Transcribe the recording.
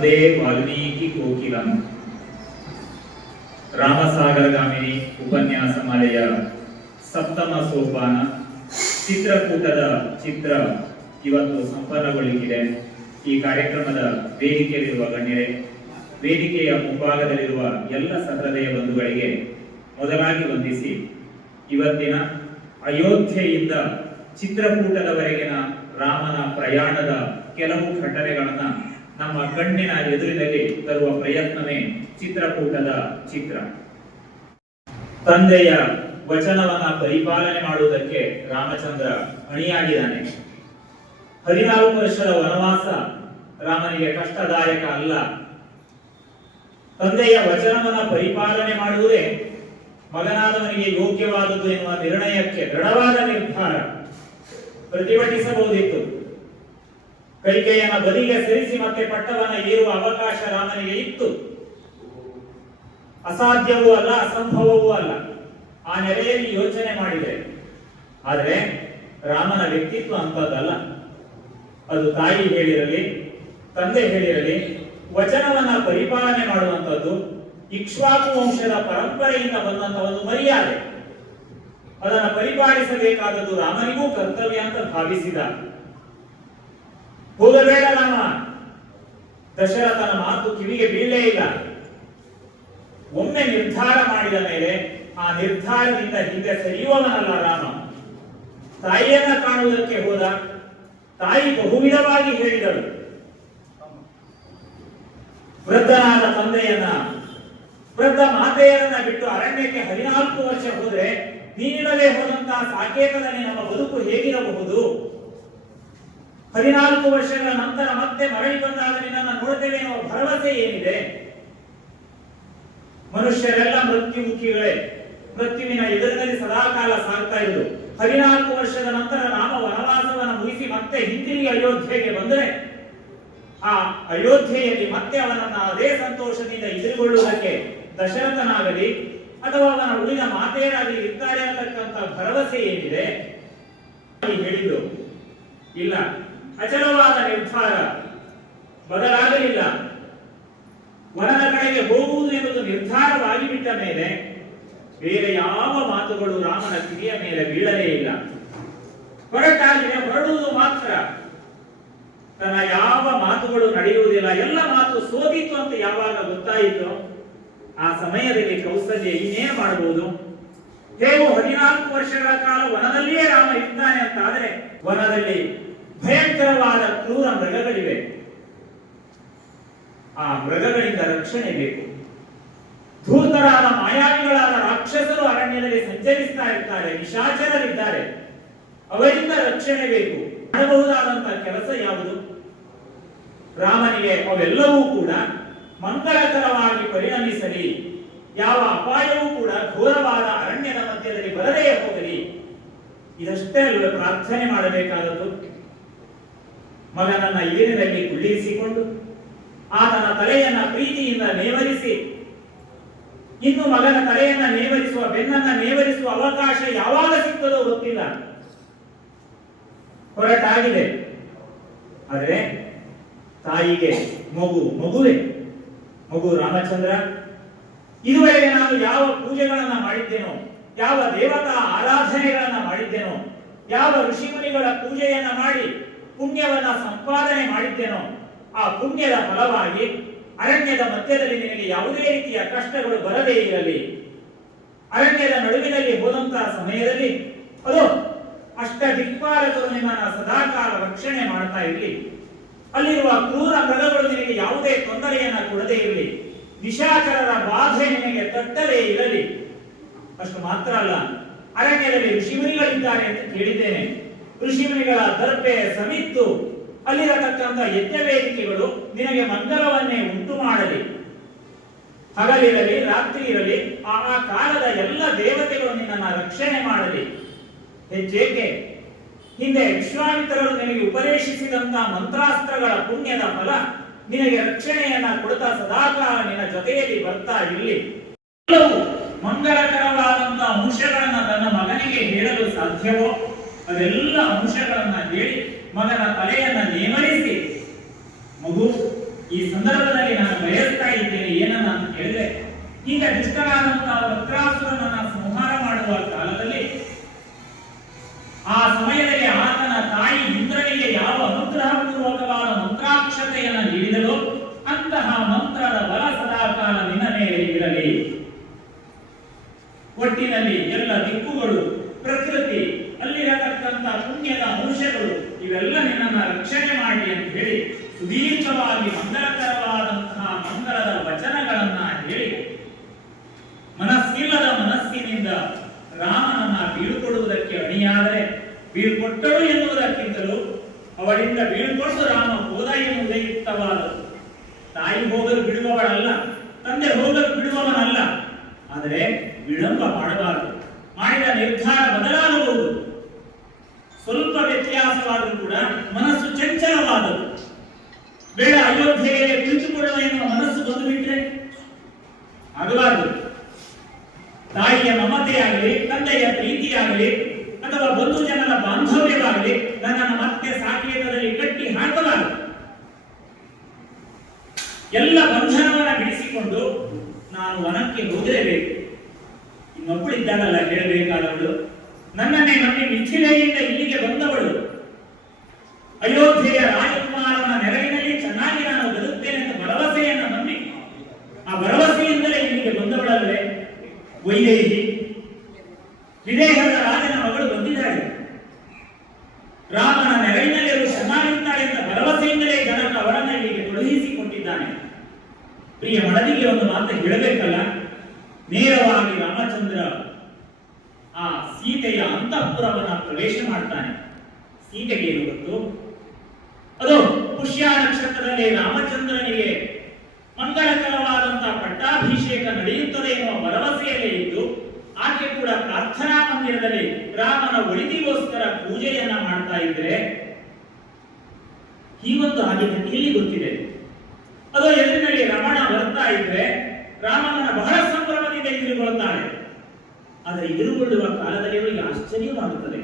ಅದೇ ವಾಲ್ಮೀಕಿ ಕೋಕಿಲಂ. ರಾಮಸಾಗರಗಾಮಿನಿ ಉಪನ್ಯಾಸ ಮಾಲೆಯ ಸಪ್ತಮ ಸೋಪಾನ. ಚಿತ್ರಕೂಟದ ಚಿತ್ರ ಇವತ್ತು ಸಂಪನ್ನಗೊಳ್ಳಿಕ್ಕಿದೆ ಈ ಕಾರ್ಯಕ್ರಮದ ವೇದಿಕೆಯಲ್ಲಿರುವ ಗಣ್ಯರೇ, ವೇದಿಕೆಯ ಮುಂಭಾಗದಲ್ಲಿರುವ ಎಲ್ಲ ಸಹೃದಯ ಬಂಧುಗಳಿಗೆ ಮೊದಲಾಗಿ ವಂದಿಸಿ, ಇವತ್ತಿನ ಅಯೋಧ್ಯೆಯಿಂದ ಚಿತ್ರಕೂಟದವರೆಗಿನ ರಾಮನ ಪ್ರಯಾಣದ ಕೆಲವು ಘಟನೆಗಳನ್ನ ನಮ್ಮ ಕಣ್ಣಿನ ಎದುರಿನಲ್ಲಿ ತರುವ ಪ್ರಯತ್ನವೇ ಚಿತ್ರಕೂಟದ ಚಿತ್ರ. ತಂದೆಯ ವಚನವನ್ನ ಪರಿಪಾಲನೆ ಮಾಡುವುದಕ್ಕೆ ರಾಮಚಂದ್ರ ಅಣಿಯಾಗಿದ್ದಾನೆ. ಹದಿನಾಲ್ಕು ವರ್ಷದ ವನವಾಸ ರಾಮನಿಗೆ ಕಷ್ಟದಾಯಕ ಅಲ್ಲ. ತಂದೆಯ ವಚನವನ್ನ ಪರಿಪಾಲನೆ ಮಾಡುವುದೇ ಮಗನಾದವನಿಗೆ ಯೋಗ್ಯವಾದದ್ದು ಎನ್ನುವ ನಿರ್ಣಯಕ್ಕೆ ದೃಢವಾದ ನಿರ್ಧಾರ. ಪ್ರತಿಭಟಿಸಬಹುದಿತ್ತು. ಕೈಕೆಯನ್ನ ಬದಿಗೆ ಸರಿಸಿ ಮತ್ತೆ ಪಟ್ಟವನ್ನ ಏರುವ ಅವಕಾಶ ರಾಮನಿಗೆ ಇತ್ತು. ಅಸಾಧ್ಯವೂ ಅಲ್ಲ, ಅಸಂಭವವೂ ಅಲ್ಲ. ಆ ನೆಲೆಯಲ್ಲಿ ಯೋಚನೆ ಮಾಡಿದೆ. ಆದರೆ ರಾಮನ ವ್ಯಕ್ತಿತ್ವ ಅಂತದ್ದಲ್ಲ ಅದು ತಾಯಿ ಹೇಳಿರಲಿ, ತಂದೆ ಹೇಳಿರಲಿ, ವಚನವನ್ನ ಪರಿಪಾಲನೆ ಮಾಡುವಂಥದ್ದು, ಇಕ್ಷ್ವಾಕು ವಂಶದ ಪರಂಪರೆಯಿಂದ ಬಂದಂತ ಒಂದು ಮರ್ಯಾದೆ. ಅದನ್ನು ಪರಿಪಾಲಿಸಬೇಕಾದದ್ದು ರಾಮನಿಗೂ ಕರ್ತವ್ಯ ಅಂತ ಭಾವಿಸಿದ. ಹೋಗಬೇಡ ರಾಮ. ದಶರಥನ ಮಾತು ಕಿವಿಗೆ ಬೀಳಲೇ ಇಲ್ಲ. ಒಮ್ಮೆ ನಿರ್ಧಾರ ಮಾಡಿದ ಮೇಲೆ ಆ ನಿರ್ಧಾರದಿಂದ ಹಿಂದೆ ಸರಿಯುವವನಲ್ಲ ರಾಮ. ತಾಯಿಯನ್ನ ಕಾಣುವುದಕ್ಕೆ ಹೋದ. ತಾಯಿ ಬಹುವಿಧವಾಗಿ ಹೇಳಿದಳು. ವೃದ್ಧನಾದ ತಂದೆಯನ್ನ, ವೃದ್ಧ ಮಾತೆಯರನ್ನ ಬಿಟ್ಟು ಅರಣ್ಯಕ್ಕೆ ಹದಿನಾಲ್ಕು ವರ್ಷ ಹೋದ್ರೆ ನೀನಿಡಲೇ ಹೋದಂತಹ ಸಾಕೇತದಲ್ಲಿ ನಮ್ಮ ಬದುಕು ಹೇಗಿರಬಹುದು? ಹದಿನಾಲ್ಕು ವರ್ಷಗಳ ನಂತರ ಮತ್ತೆ ಮರಳಿ ಬಂದಾಗ ನಿನ್ನನ್ನು ನೋಡ್ತೇವೆ ಎನ್ನುವ ಭರವಸೆ ಏನಿದೆ? ಮನುಷ್ಯರೆಲ್ಲ ಮೃತ್ಯುಮುಖಿಗಳೇ. ಮೃತ್ಯುವಿನ ಎದುರಿನಲ್ಲಿ ಸದಾಕಾಲ ಸಾಗ್ತಾ ಇದ್ದು ಹದಿನಾಲ್ಕು ವರ್ಷದ ನಂತರ ನಾಮ ವನವಾಸವನ್ನು ಮುಗಿಸಿ ಮತ್ತೆ ಹಿಂದಿರುಗಿ ಅಯೋಧ್ಯೆಗೆ ಬಂದರೆ, ಆ ಅಯೋಧ್ಯೆಯಲ್ಲಿ ಮತ್ತೆ ಅವನನ್ನ ಅದೇ ಸಂತೋಷದಿಂದ ಎದುರುಗೊಳ್ಳುವುದಕ್ಕೆ ದಶರಥನಾಗಲಿ ಅಥವಾ ಅವನ ಉಳಿದ ಮಾತೆಯರಾಗಲಿ ಇರ್ತಾರೆ ಅನ್ನತಕ್ಕಂಥ ಭರವಸೆ ಏನಿದೆ? ಹೇಳಿದ್ರು ಇಲ್ಲ. ಅಚಲವಾದ ನಿರ್ಧಾರ ಬದಲಾಗಲಿಲ್ಲ. ವನದ ಕಡೆಗೆ ಹೋಗುವುದು ಎಂಬುದು ನಿರ್ಧಾರವಾಗಿ ಬಿಟ್ಟ ಮೇಲೆ ಬೇರೆ ಯಾವ ಮಾತುಗಳು ರಾಮನ ಕಿವಿಯ ಮೇಲೆ ಬೀಳಲೇ ಇಲ್ಲ. ಹೊರಟಾಗಿದೆ ಹೊರಡುವುದು ಮಾತ್ರ. ತನ್ನ ಯಾವ ಮಾತುಗಳು ನಡೆಯುವುದಿಲ್ಲ, ಎಲ್ಲ ಮಾತು ಸೋತಿತ್ತು ಅಂತ ಯಾವಾಗ ಗೊತ್ತಾಯಿತು ಆ ಸಮಯದಲ್ಲಿ ಕೌಸಲ್ಯ ಇನ್ನೇನು ಮಾಡಬಹುದು ಹೇಗೂ ಹದಿನಾಲ್ಕು ವರ್ಷಗಳ ಕಾಲ ವನದಲ್ಲಿಯೇ ರಾಮ ಇದ್ದಾನೆ ಅಂತ ಆದರೆ ವನದಲ್ಲಿ ಭಯಂಕರವಾದ ಕ್ರೂರ ಮೃಗಗಳಿವೆ. ಆ ಮೃಗಗಳಿಂದ ರಕ್ಷಣೆ ಬೇಕು. ಧೂರ್ತರಾದ ಮಾಯಾವಿಗಳಾದ ರಾಕ್ಷಸರು ಅರಣ್ಯದಲ್ಲಿ ಸಂಚರಿಸ್ತಾ ಇರ್ತಾರೆ, ನಿಶಾಚರರಿದ್ದಾರೆ. ಅವರಿಂದ ರಕ್ಷಣೆ ಬೇಕು. ಮಾಡಬಹುದಾದಂತಹ ಕೆಲಸ ಯಾವುದು? ರಾಮನಿಗೆ ಅವೆಲ್ಲವೂ ಕೂಡ ಮಂಗಳಕರವಾಗಿ ಪರಿಣಮಿಸಲಿ. ಯಾವ ಅಪಾಯವೂ ಕೂಡ ಘೋರವಾದ ಅರಣ್ಯದ ಮಧ್ಯದಲ್ಲಿ ಬರದೇ ಹೋಗಲಿ. ಇದಷ್ಟೇ ಅಲ್ಲ, ಪ್ರಾರ್ಥನೆ ಮಾಡಬೇಕಾದದ್ದು. ಮಗನನ್ನ ಏರಿನಲ್ಲಿ ಕುಳ್ಳಿರಿಸಿಕೊಂಡು ಆತನ ತಲೆಯನ್ನ ಪ್ರೀತಿಯಿಂದ ನೇವರಿಸಿ, ಇನ್ನು ಮಗನ ತಲೆಯನ್ನ ನೇವರಿಸುವ, ಬೆನ್ನನ್ನ ನೇವರಿಸುವ ಅವಕಾಶ ಯಾವಾಗ ಸಿಗ್ತದೋ ಗೊತ್ತಿಲ್ಲ. ಹೊರಟಾಗಿದೆ. ಆದರೆ ತಾಯಿಗೆ ಮಗು, ಮಗುವೆ, ಮಗು ರಾಮಚಂದ್ರ, ಇದುವರೆಗೆ ನಾನು ಯಾವ ಪೂಜೆಗಳನ್ನ ಮಾಡಿದ್ದೇನೋ, ಯಾವ ದೇವತಾ ಆರಾಧನೆಗಳನ್ನ ಮಾಡಿದ್ದೇನೋ, ಯಾವ ಋಷಿಮುನಿಗಳ ಪೂಜೆಯನ್ನ ಮಾಡಿ ಪುಣ್ಯವನ್ನ ಸಂಪಾದನೆ ಮಾಡಿದ್ದೇನೋ ಆ ಪುಣ್ಯದ ಫಲವಾಗಿ ಅರಣ್ಯದ ಮಧ್ಯದಲ್ಲಿ ನಿನಗೆ ಯಾವುದೇ ರೀತಿಯ ಕಷ್ಟಗಳು ಬರದೇ ಇರಲಿ. ಅರಣ್ಯದ ನಡುವಿನಲ್ಲಿ ಹೋದಂತಹ ಸಮಯದಲ್ಲಿ ಅದು ಅಷ್ಟ ದಿಕ್ಪಾಲಕರು ನಿಮ್ಮನ್ನ ಸದಾಕಾಲ ರಕ್ಷಣೆ ಮಾಡ್ತಾ ಇರಲಿ. ಅಲ್ಲಿರುವ ಕ್ರೂರ ಮೃಗಗಳು ನಿನಗೆ ಯಾವುದೇ ತೊಂದರೆಯನ್ನ ಕೊಡದೇ ಇರಲಿ. ನಿಶಾಚರರ ಬಾಧೆ ನಿನಗೆ ತಟ್ಟದೇ ಇರಲಿ. ಅಷ್ಟು ಮಾತ್ರ ಅಲ್ಲ, ಅರಣ್ಯದಲ್ಲಿ ಋಷಿಮುನಿಗಳಿದ್ದಾರೆ ಅಂತ ಕೇಳಿದ್ದೇನೆ. ಋಷಿಮುನಿಗಳ ದರ್ಪೆ ಸಮಿತ್ತು ಅಲ್ಲಿರತಕ್ಕಂಥ ಯಜ್ಞ ವೇದಿಕೆಗಳು ನಿನಗೆ ಮಂಗಲವನ್ನೇ ಉಂಟು ಮಾಡಲಿ. ಹಗಲಿರಲಿ, ರಾತ್ರಿ ಇರಲಿ, ಆ ಕಾಲದ ಎಲ್ಲ ದೇವತೆಗಳು ನಿನ್ನನ್ನು ರಕ್ಷಣೆ ಮಾಡಲಿ. ಹೆಚ್ಚೇಕೆ ಹಿಂದೆ ವಿಶ್ವಾಮಿತ್ರರು ನಿನಗೆ ಉಪದೇಶಿಸಿದಂತಹ ಮಂತ್ರಾಸ್ತ್ರಗಳ ಪುಣ್ಯದ ಫಲ ನಿನಗೆ ರಕ್ಷಣೆಯನ್ನ ಕೊಡುತ್ತಾ ಸದಾಕಾಲ ನಿನ್ನ ಜೊತೆಯಲ್ಲಿ ಬರ್ತಾ ಇರಲಿ. ಮಂಗಳಕರವಾದಂತಹ ಅಂಶಗಳನ್ನ ತನ್ನ ಮಗನಿಗೆ ಹೇಳಲು ಸಾಧ್ಯವೋ? ಅದೆಲ್ಲ ಅಂಶಗಳನ್ನ ಹೇಳಿ ಮಗನ ತಲೆಯನ್ನ ನೇಮರಿಸಿ ಮಗು, ಈ ಸಂದರ್ಭದಲ್ಲಿ ನಾನು ಬಯಸ್ತಾ ಇದ್ದೇನೆ, ಏನನ್ನ ಅಂತ ಹೇಳಿದ್ರೆ ಈಗ ದುಷ್ಟರಾದಂತಹ ವಕ್ರಾಸುರನನ್ನ ಸಂಹಾರ ಮಾಡುವ ಕಾಲದಲ್ಲಿ ಆ ಸಮಯದಲ್ಲಿ ಆತನ ತಾಯಿ ಇಂದ್ರನಿಗೆ ಯಾವ ಅನುಗ್ರಹಪೂರ್ವಕವಾದ ಮಂತ್ರಾಕ್ಷತೆಯನ್ನು ನೀಡಿದಳು, ಅಂತಹ ಮಂತ್ರದ ಬಲ ಸದಾಕಾಲ ನಿನ್ನ ಮೇಲೆ ಇರಲಿ. ಒಟ್ಟಿನಲ್ಲಿ ಎಲ್ಲ ದಿಕ್ಕುಗಳು ಅಲ್ಲಿರತಕ್ಕಂತ ಪುಣ್ಯದ ಅಂಶಗಳು ಇವೆಲ್ಲ ನಿನ್ನನ್ನು ರಕ್ಷಣೆ ಮಾಡಿ ಅಂತ ಹೇಳಿ ಸುದೀರ್ಘವಾಗಿ ಮಂಗಳಕರವಾದಂತಹ ಮಂಗಳದ ವಚನಗಳನ್ನ ಹೇಳಿ ಮನಸ್ಸಿಲ್ಲದ ಮನಸ್ಸಿನಿಂದ ರಾಮನನ್ನ ಬೀಳ್ಕೊಡುವುದಕ್ಕೆ ಅಣಿಯಾದರೆ ಬೀಳ್ಕೊಟ್ಟಳು ಎನ್ನುವುದಕ್ಕಿಂತಲೂ ಅವಳಿಂದ ಬೀಳ್ಕೊಟ್ಟು ರಾಮ ಹೋದ ಎನ್ನುವುದೇ ತಾಯಿ ಹೋಗಲು ಬಿಡುವವಳಲ್ಲ, ತಂದೆ ಹೋಗಲು ಬಿಡುವವನಲ್ಲ. ಆದರೆ ವಿಳಂಬ ಮಾಡಬಾರದು. ಮಾಡಿದ ನಿರ್ಧಾರ ಬದಲಾಗಬಹುದು. ಸ್ವಲ್ಪ ವ್ಯತ್ಯಾಸವಾದರೂ ಕೂಡ ಮನಸ್ಸು ಚಂಚಲವಾದದ್ದು. ಬೇಡ, ಅಯೋಧ್ಯೆಗೆ ಕುಳಿತುಕೊಳ್ಳುವ ಎನ್ನುವ ಮನಸ್ಸು ಬಂದು ಬಿಟ್ರೆ ಆಗಬಾರದು ತಾಯಿಯ ಮಮತೆಯಾಗಲಿ, ತಂದೆಯ ಪ್ರೀತಿಯಾಗಲಿ, ಅಥವಾ ಬಂಧು ಜನರ ಬಾಂಧವ್ಯವಾಗಲಿ, ನನ್ನನ್ನು ಮತ್ತೆ ಸಾಕೇತದಲ್ಲಿ ಕಟ್ಟಿ ಹಾಕಬಾರದು. ಎಲ್ಲ ಬಂಧನವನ್ನು ಬಿಡಿಸಿಕೊಂಡು ನಾನು ವನಕ್ಕೆ ಹೋಗಲೇಬೇಕು ಇನ್ನೊಬ್ಬಳಿದ್ದಾಳಲ್ಲ ಹೇಳಬೇಕಾದವಳು ನನ್ನನ್ನೇ ನಂಬಿ ಮಿಥಿಲೆಯಿಂದ ಇಲ್ಲಿಗೆ ಬಂದವಳು. ಅಯೋಧ್ಯೆಯ ರಾಜಕುಮಾರನ ನೆರವಿನಲ್ಲಿ ಚೆನ್ನಾಗಿ ನಾನು ಬದುಕ್ತೇನೆ ಅಂತ ಭರವಸೆಯನ್ನು ನಂಬಿ, ಆ ಭರವಸೆಯಿಂದಲೇ ಇಲ್ಲಿಗೆ ಬಂದವಳಲ್ಲೇ ವೈದೇಹಿ, ವಿದೇಹದ ರಾಜನ ಮಗಳು ಬಂದಿದ್ದಾಳೆ. ರಾಮನ ನೆರವಿನಲ್ಲಿ ಅವರು ಚೆನ್ನಾಗಿರ್ತಾಳೆ ಅಂತ ಭರವಸೆಯಿಂದಲೇ ಜನರನ್ನು ಅವರನ್ನ ಇಲ್ಲಿಗೆ ತೊಡಗಿಸಿಕೊಂಡಿದ್ದಾನೆ ಪ್ರಿಯ ಮಡದಿಗೆ ಒಂದು ಮಾತು ಹೇಳಬೇಕಲ್ಲ? ನೇರವಾಗಿ ರಾಮಚಂದ್ರ ಆ ಸೀತೆಯ ಅಂತಃಪುರವನ್ನ ಪ್ರವೇಶ ಮಾಡ್ತಾನೆ. ಸೀತೆಗೆ ಏನು ಗೊತ್ತು? ಅದು ಪುಷ್ಯ ನಕ್ಷತ್ರದಲ್ಲಿ ರಾಮಚಂದ್ರನಿಗೆ ಮಂಗಳಕರವಾದಂತಹ ಪಟ್ಟಾಭಿಷೇಕ ನಡೆಯುತ್ತದೆ ಎನ್ನುವ ಭರವಸೆಯಲ್ಲೇ ಇದ್ದು, ಆಕೆ ಕೂಡ ಪ್ರಾರ್ಥನಾ ಮಂದಿರದಲ್ಲಿ ರಾಮನ ಒಳಿತಿಗೋಸ್ಕರ ಪೂಜೆಯನ್ನ ಮಾಡ್ತಾ ಇದ್ರೆ ಹೀಗೊಂದು ಹಾಗೆ ಇಲ್ಲಿ ಗೊತ್ತಿದೆ. ಅದು ಎದುರಿನಲ್ಲಿ ರಮಣ ಬರ್ತಾ ಇದ್ರೆ ರಾಮನ ಬಹಳ ಸಂಭ್ರಮದಿಂದ ಎದುರುಗೊಳ್ತಾಳೆ. ಆದರೆ ಎದುರುಗೊಳ್ಳುವ ಕಾಲದಲ್ಲಿ ಅವರಿಗೆ ಆಶ್ಚರ್ಯವಾಗುತ್ತದೆ